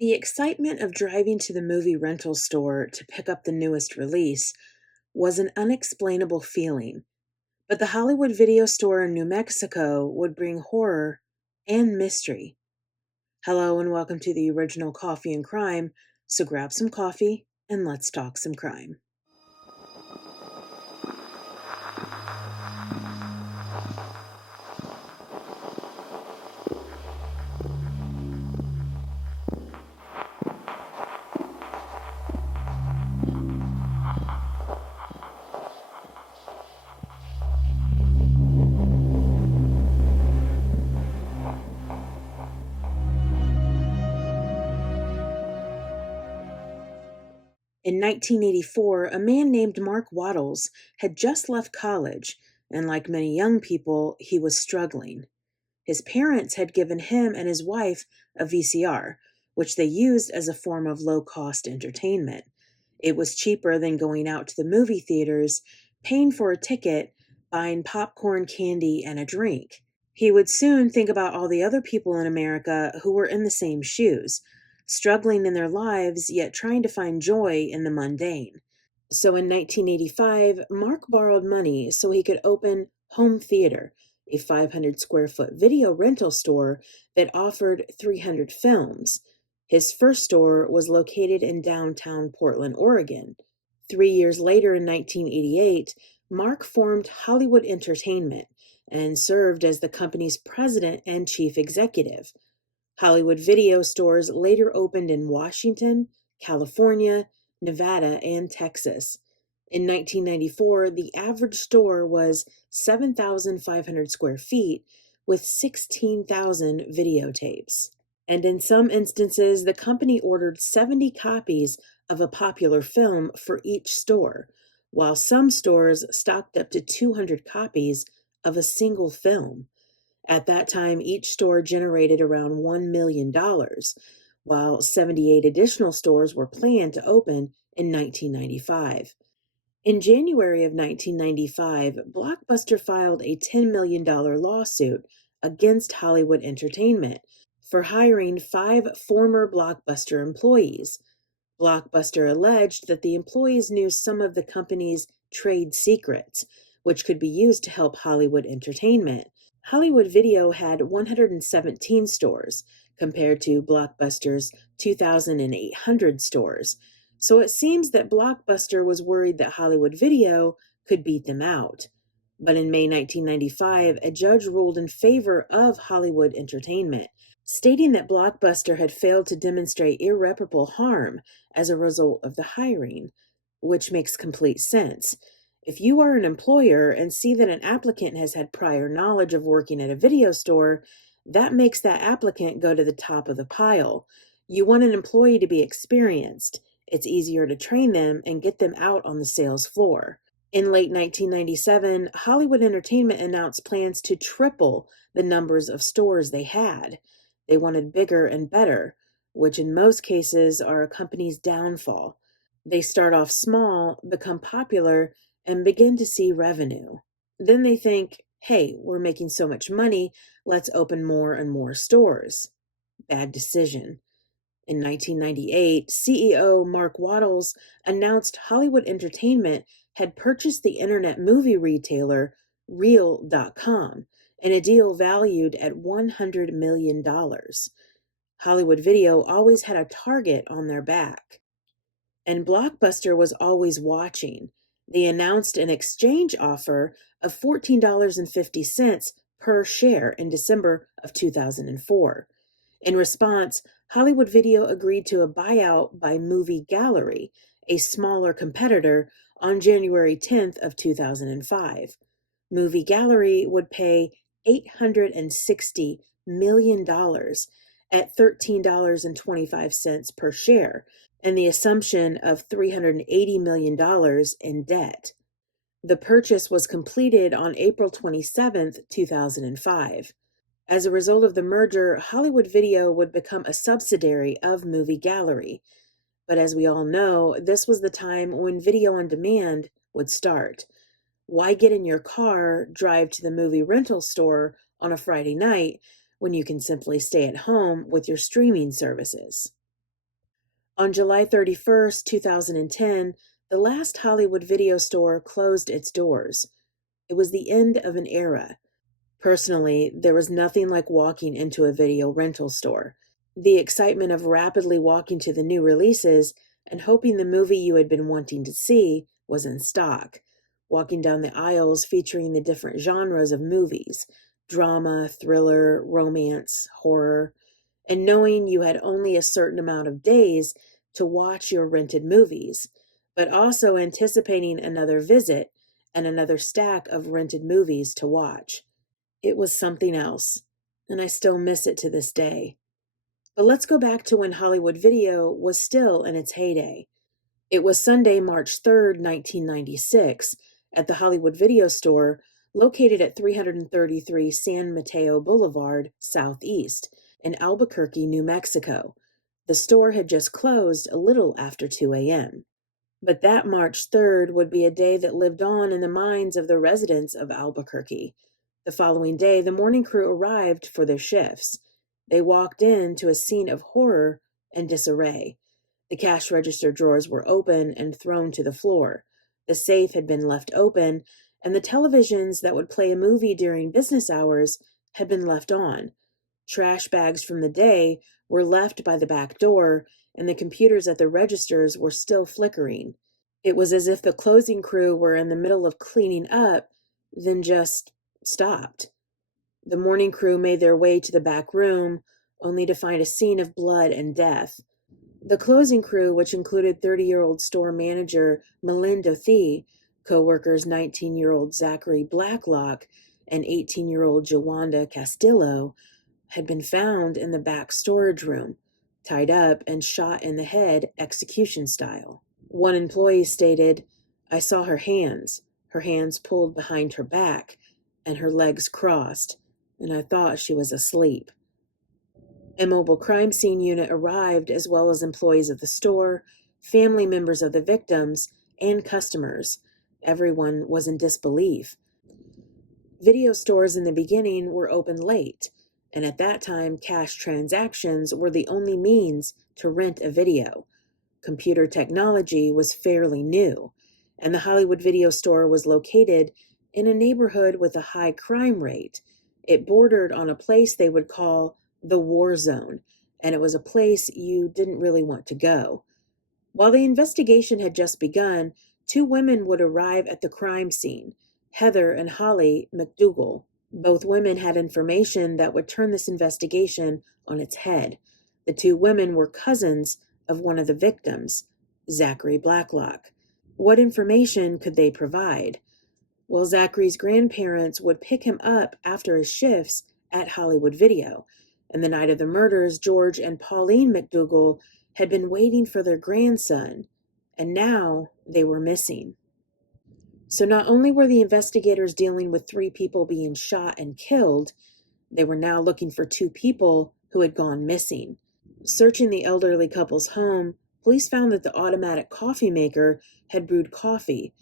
The excitement of driving to the movie rental store to pick up the newest release was an unexplainable feeling, but the Hollywood Video Store in New Mexico would bring horror and mystery. Hello and welcome to the original Coffee and Crime, so grab some coffee and let's talk some crime. In 1984, a man named Mark Wattles had just left college, and like many young people, he was struggling. His parents had given him and his wife a VCR, which they used as a form of low-cost entertainment. It was cheaper than going out to the movie theaters, paying for a ticket, buying popcorn, candy, and a drink. He would soon think about all the other people in America who were in the same shoes, struggling in their lives, yet trying to find joy in the mundane. So in 1985, Mark borrowed money so he could open Home Theater, a 500 square foot video rental store that offered 300 films. His first store was located in downtown Portland, Oregon. 3 years later, in 1988, Mark formed Hollywood Entertainment and served as the company's president and chief executive. Hollywood video stores later opened in Washington, California, Nevada, and Texas. In 1994, the average store was 7,500 square feet with 16,000 videotapes. And in some instances, the company ordered 70 copies of a popular film for each store, while some stores stocked up to 200 copies of a single film. At that time, each store generated around $1 million, while 78 additional stores were planned to open in 1995. In January of 1995, Blockbuster filed a $10 million lawsuit against Hollywood Entertainment for hiring 5 former Blockbuster employees. Blockbuster alleged that the employees knew some of the company's trade secrets, which could be used to help Hollywood Entertainment. Hollywood Video had 117 stores, compared to Blockbuster's 2,800 stores, so it seems that Blockbuster was worried that Hollywood Video could beat them out. But in May 1995, a judge ruled in favor of Hollywood Entertainment, stating that Blockbuster had failed to demonstrate irreparable harm as a result of the hiring, which makes complete sense. If you are an employer and see that an applicant has had prior knowledge of working at a video store, that makes that applicant go to the top of the pile. You want an employee to be experienced. It's easier to train them and get them out on the sales floor. In late 1997, Hollywood Entertainment announced plans to triple the numbers of stores they had. They wanted bigger and better, which in most cases are a company's downfall. They start off small, become popular, and begin to see revenue. Then they think, hey, we're making so much money, let's open more and more stores. Bad decision. In 1998, CEO Mark Wattles announced Hollywood Entertainment had purchased the internet movie retailer Reel.com in a deal valued at $100 million. Hollywood Video always had a target on their back. And Blockbuster was always watching. They announced an exchange offer of $14.50 per share in December of 2004. In response, Hollywood Video agreed to a buyout by Movie Gallery, a smaller competitor, on January 10th of 2005. Movie Gallery would pay $860 million at $13.25 per share, and the assumption of $380 million in debt. The purchase was completed on April 27, 2005. As a result of the merger, Hollywood Video would become a subsidiary of Movie Gallery. But as we all know, this was the time when video on demand would start. Why get in your car, drive to the movie rental store on a Friday night when you can simply stay at home with your streaming services? On July 31st, 2010, the last Hollywood video store closed its doors. It was the end of an era. Personally, there was nothing like walking into a video rental store. The excitement of rapidly walking to the new releases and hoping the movie you had been wanting to see was in stock. Walking down the aisles featuring the different genres of movies: drama, thriller, romance, horror, and knowing you had only a certain amount of days to watch your rented movies, but also anticipating another visit and another stack of rented movies to watch. It was something else, and I still miss it to this day. But let's go back to when Hollywood Video was still in its heyday. It was Sunday, March 3rd, 1996, at the Hollywood Video Store, located at 333 San Mateo Boulevard, Southeast, in Albuquerque, New Mexico. The store had just closed a little after 2 a.m. But that March 3rd would be a day that lived on in the minds of the residents of Albuquerque. The following day, the morning crew arrived for their shifts. They walked in to a scene of horror and disarray. The cash register drawers were open and thrown to the floor. The safe had been left open, and the televisions that would play a movie during business hours had been left on. Trash bags from the day were left by the back door, and the computers at the registers were still flickering. It was as if the closing crew were in the middle of cleaning up, then just stopped. The morning crew made their way to the back room, only to find a scene of blood and death. The closing crew, which included 30-year-old store manager Melinda Thie, co-workers 19-year-old Zachary Blacklock and 18-year-old Jawanda Castillo, had been found in the back storage room, tied up and shot in the head execution style. One employee stated, "I saw her hands pulled behind her back, and her legs crossed, and I thought she was asleep." A mobile crime scene unit arrived, as well as employees of the store, family members of the victims, and customers. Everyone was in disbelief. Video stores in the beginning were open late, and at that time, cash transactions were the only means to rent a video. Computer technology was fairly new, and the Hollywood Video Store was located in a neighborhood with a high crime rate. It bordered on a place they would call the war zone, and it was a place you didn't really want to go. While the investigation had just begun, two women would arrive at the crime scene, Heather and Holly McDougal. Both women had information that would turn this investigation on its head. The two women were cousins of one of the victims, Zachary Blacklock. What information could they provide? Well, Zachary's grandparents would pick him up after his shifts at Hollywood Video, and the night of the murders, George and Pauline McDougal had been waiting for their grandson, and now they were missing. So not only were the investigators dealing with 3 people being shot and killed, they were now looking for 2 people who had gone missing. Searching the elderly couple's home, police found that the automatic coffee maker had brewed coffee,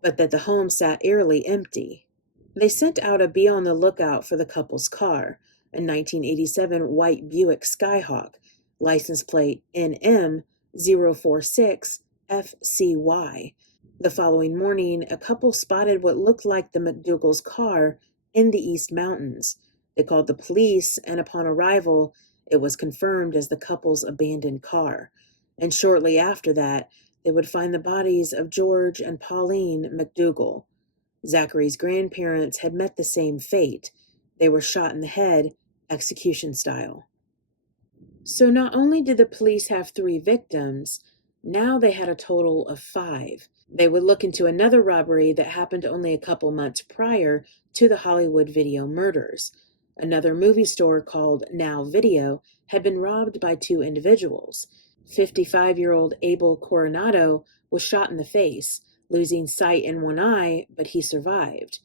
but that the home sat eerily empty. They sent out a be on the lookout for the couple's car, a 1987 white Buick Skyhawk, license plate NM046FCY. The following morning, a couple spotted what looked like the McDougal's car in the East Mountains. They called the police, and upon arrival, it was confirmed as the couple's abandoned car. And shortly after that, they would find the bodies of George and Pauline McDougal. Zachary's grandparents had met the same fate. They were shot in the head, execution style. So not only did the police have 3 victims, now they had a total of 5. They would look into another robbery that happened only a couple months prior to the Hollywood Video murders. Another movie store called Now Video had been robbed by 2 individuals. 55-year-old Abel Coronado was shot in the face, losing sight in one eye, but he survived.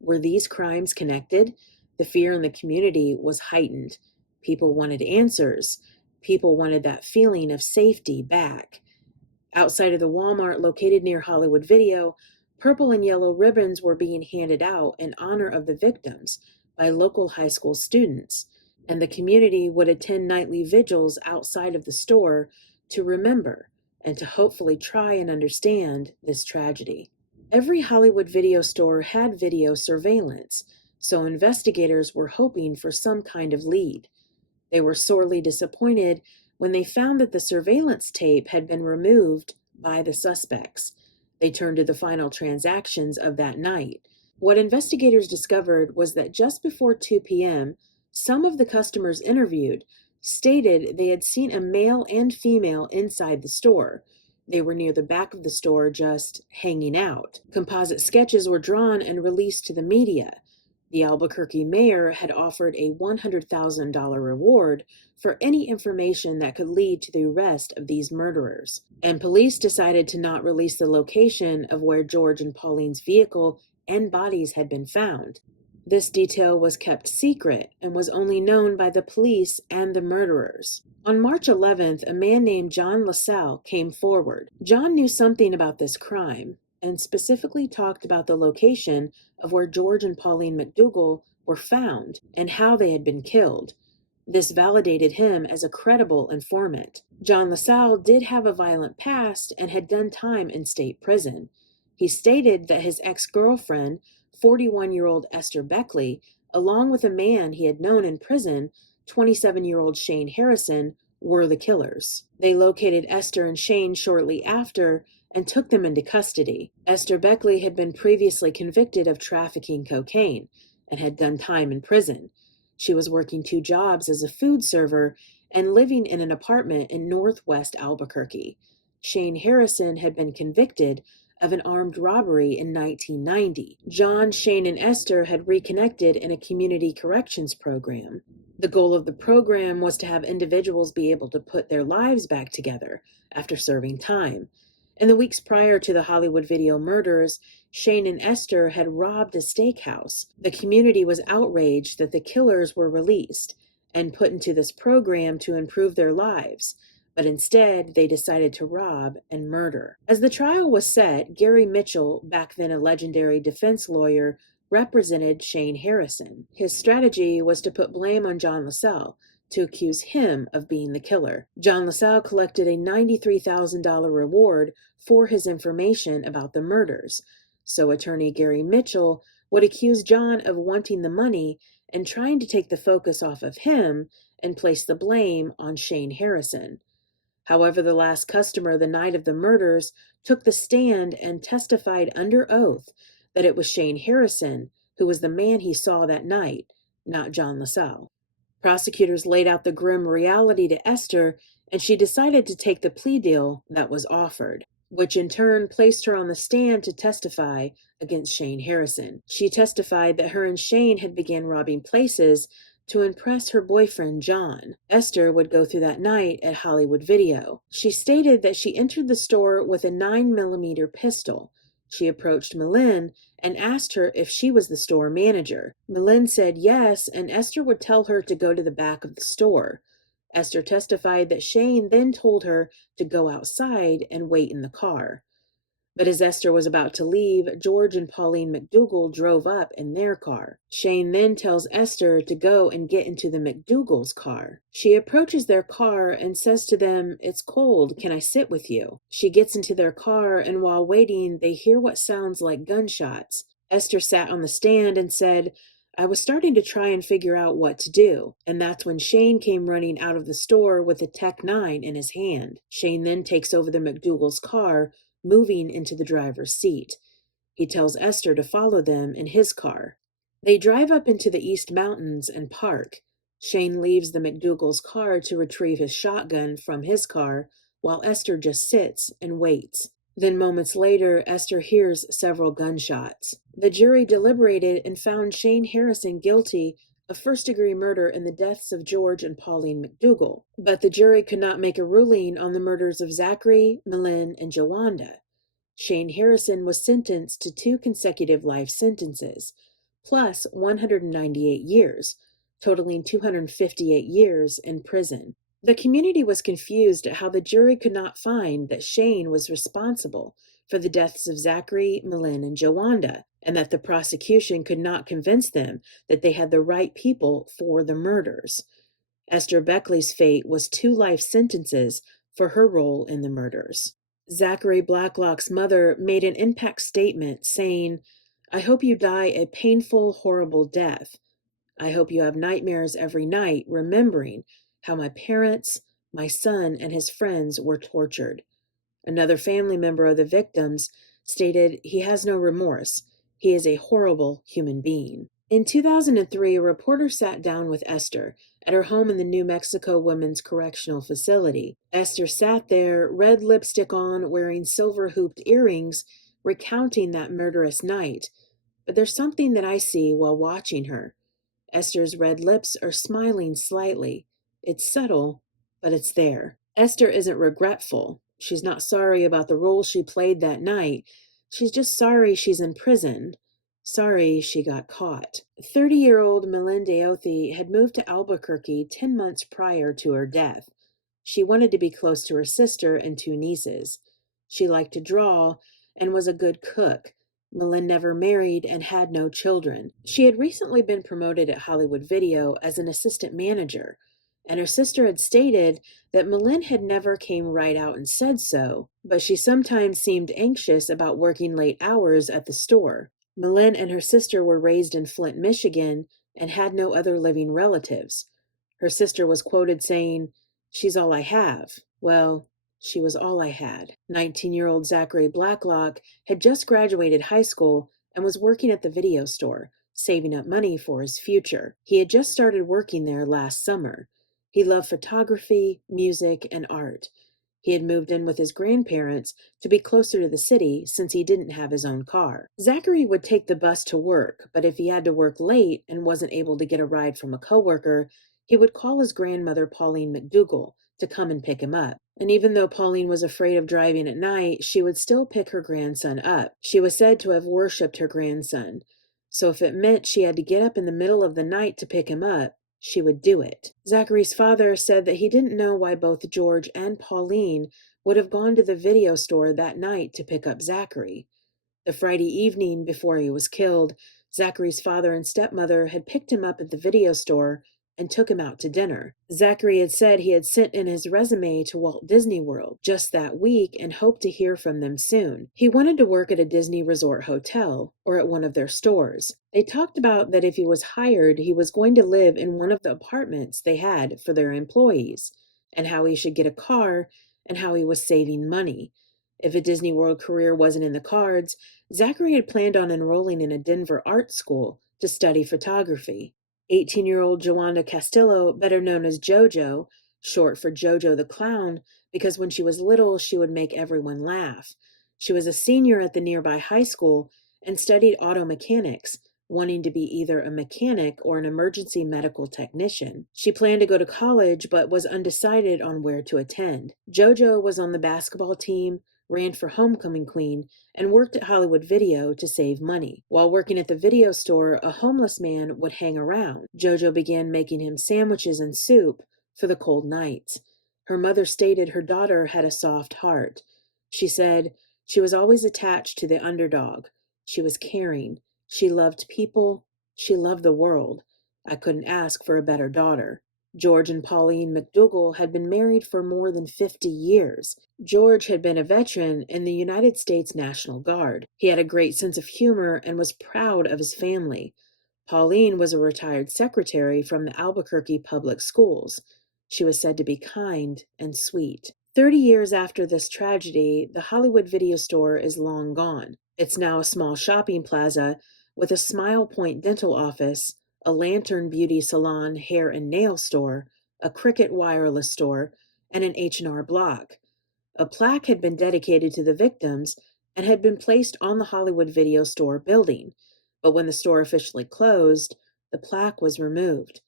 Were these crimes connected? The fear in the community was heightened. People wanted answers. People wanted that feeling of safety back. Outside of the Walmart located near Hollywood Video, purple and yellow ribbons were being handed out in honor of the victims by local high school students, and the community would attend nightly vigils outside of the store to remember and to hopefully try and understand this tragedy. Every Hollywood video store had video surveillance, so investigators were hoping for some kind of lead. They were sorely disappointed when they found that the surveillance tape had been removed by the suspects. They turned to the final transactions of that night. What investigators discovered was that just before 2 p.m., some of the customers interviewed stated they had seen a male and female inside the store. They were near the back of the store just hanging out. Composite sketches were drawn and released to the media. The Albuquerque mayor had offered a $100,000 reward for any information that could lead to the arrest of these murderers. And police decided to not release the location of where George and Pauline's vehicle and bodies had been found. This detail was kept secret and was only known by the police and the murderers. On March 11th, a man named John LaSalle came forward. John knew something about this crime and specifically talked about the location of where George and Pauline McDougal were found and how they had been killed. This validated him as a credible informant. John LaSalle did have a violent past and had done time in state prison. He stated that his ex-girlfriend, 41-year-old Esther Beckley, along with a man he had known in prison, 27-year-old Shane Harrison, were the killers. They located Esther and Shane shortly after and took them into custody. Esther Beckley had been previously convicted of trafficking cocaine and had done time in prison. She was working 2 jobs as a food server and living in an apartment in northwest Albuquerque. Shane Harrison had been convicted of an armed robbery in 1990. John, Shane, and Esther had reconnected in a community corrections program. The goal of the program was to have individuals be able to put their lives back together after serving time. In the weeks prior to the Hollywood video murders, Shane and Esther had robbed a steakhouse. The community was outraged that the killers were released and put into this program to improve their lives, but instead they decided to rob and murder. As the trial was set, Gary Mitchell, back then a legendary defense lawyer, represented Shane Harrison. His strategy was to put blame on John LaSalle, to accuse him of being the killer. John LaSalle collected a $93,000 reward for his information about the murders, so attorney Gary Mitchell would accuse John of wanting the money and trying to take the focus off of him and place the blame on Shane Harrison. However, the last customer the night of the murders took the stand and testified under oath that it was Shane Harrison who was the man he saw that night, not John LaSalle. Prosecutors laid out the grim reality to Esther, and she decided to take the plea deal that was offered, which in turn placed her on the stand to testify against Shane Harrison. She testified that her and Shane had begun robbing places to impress her boyfriend, John. Esther would go through that night at Hollywood Video. She stated that she entered the store with a 9mm pistol. She approached Malin and asked her if she was the store manager. Malin said yes, and Esther would tell her to go to the back of the store. Esther testified that Shane then told her to go outside and wait in the car. But as Esther was about to leave, George and Pauline McDougal drove up in their car. Shane then tells Esther to go and get into the McDougal's car. She approaches their car and says to them, "It's cold, can I sit with you?" She gets into their car, and while waiting, they hear what sounds like gunshots. Esther sat on the stand and said, "I was starting to try and figure out what to do." And that's when Shane came running out of the store with a Tech 9 in his hand. Shane then takes over the McDougal's car, moving into the driver's seat. He tells Esther to follow them in his car. They drive up into the East Mountains and park. Shane leaves the McDougal's car to retrieve his shotgun from his car, while Esther just sits and waits. Then moments later, Esther hears several gunshots. The jury deliberated and found Shane Harrison guilty of first-degree murder in the deaths of George and Pauline McDougal. But the jury could not make a ruling on the murders of Zachary, Malin, and Jolanda. Shane Harrison was sentenced to 2 consecutive life sentences, plus 198 years, totaling 258 years in prison. The community was confused at how the jury could not find that Shane was responsible for the deaths of Zachary, Malin, and Jolanda, and that the prosecution could not convince them that they had the right people for the murders. Esther Beckley's fate was 2 life sentences for her role in the murders. Zachary Blacklock's mother made an impact statement saying, "I hope you die a painful, horrible death. I hope you have nightmares every night remembering how my parents, my son, and his friends were tortured." Another family member of the victims stated he has no remorse. He is a horrible human being. In 2003, a reporter sat down with Esther at her home in the New Mexico Women's Correctional Facility. Esther sat there, red lipstick on, wearing silver hooped earrings, recounting that murderous night. But there's something that I see while watching her. Esther's red lips are smiling slightly. It's subtle, but it's there. Esther isn't regretful. She's not sorry about the role she played that night. She's just sorry she's in prison. Sorry she got caught. 30-year-old Melinda had moved to Albuquerque 10 months prior to her death. She wanted to be close to her sister and two nieces. She liked to draw and was a good cook. Melin never married and had no children. She had recently been promoted at Hollywood Video as an assistant manager, and her sister had stated that Melin had never came right out and said so, but she sometimes seemed anxious about working late hours at the store. Melin and her sister were raised in Flint, Michigan, and had no other living relatives. Her sister was quoted saying, "She's all I have." Well, she was all I had. 19-year-old Zachary Blacklock had just graduated high school and was working at the video store, saving up money for his future. He had just started working there last summer. He loved photography, music, and art. He had moved in with his grandparents to be closer to the city since he didn't have his own car. Zachary would take the bus to work, but if he had to work late and wasn't able to get a ride from a coworker, he would call his grandmother, Pauline McDougall, to come and pick him up. And even though Pauline was afraid of driving at night, she would still pick her grandson up. She was said to have worshipped her grandson. So if it meant she had to get up in the middle of the night to pick him up, she would do it. Zachary's father said that he didn't know why both George and Pauline would have gone to the video store that night to pick up Zachary. The Friday evening before he was killed, Zachary's father and stepmother had picked him up at the video store and took him out to dinner. Zachary had said he had sent in his resume to Walt Disney World just that week and hoped to hear from them soon. He wanted to work at a Disney resort hotel or at one of their stores. They talked about that if he was hired, he was going to live in one of the apartments they had for their employees, and how he should get a car and how he was saving money. If a Disney World career wasn't in the cards, Zachary had planned on enrolling in a Denver art school to study photography. 18-year-old Joanda Castillo, better known as JoJo, short for Jojo the Clown, because when she was little, she would make everyone laugh. She was a senior at the nearby high school and studied auto mechanics, wanting to be either a mechanic or an emergency medical technician. She planned to go to college, but was undecided on where to attend. JoJo was on the basketball team, ran for homecoming queen, and worked at Hollywood Video to save money. While working at the video store, a homeless man would hang around. JoJo began making him sandwiches and soup for the cold nights. Her mother stated her daughter had a soft heart. She said she was always attached to the underdog. She was caring. She loved people. She loved the world. I couldn't ask for a better daughter. George and Pauline McDougall had been married for more than 50 years. George had been a veteran in the United States National Guard. He had a great sense of humor and was proud of his family. Pauline was a retired secretary from the Albuquerque public schools. She was said to be kind and sweet. 30 years after this tragedy, the Hollywood Video Store is long gone. It's now a small shopping plaza with a Smile Point dental office, a Lantern beauty salon, hair and nail store, a Cricket wireless store, and an H&R Block. A plaque had been dedicated to the victims and had been placed on the Hollywood Video Store building, but when the store officially closed, the plaque was removed.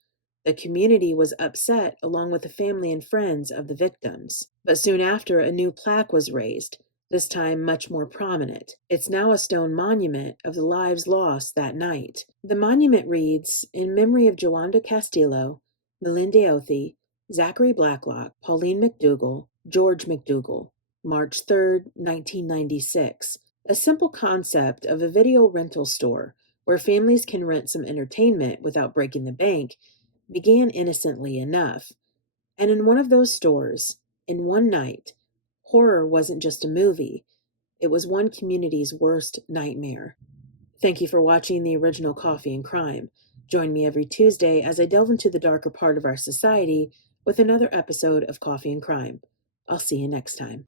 The community was upset along with the family and friends of the victims. But soon after, a new plaque was raised, this time much more prominent. It's now a stone monument of the lives lost that night. The monument reads, "In memory of Joanda Castillo, Melinda Zachary Blacklock, Pauline McDougall, George McDougall, March 3, 1996. A simple concept of a video rental store where families can rent some entertainment without breaking the bank began innocently enough. And in one of those stores, In one night, horror wasn't just a movie, it was one community's worst nightmare. Thank you for watching the original Coffee and Crime. Join me every Tuesday as I delve into the darker part of our society with another episode of Coffee and Crime. I'll see you next time.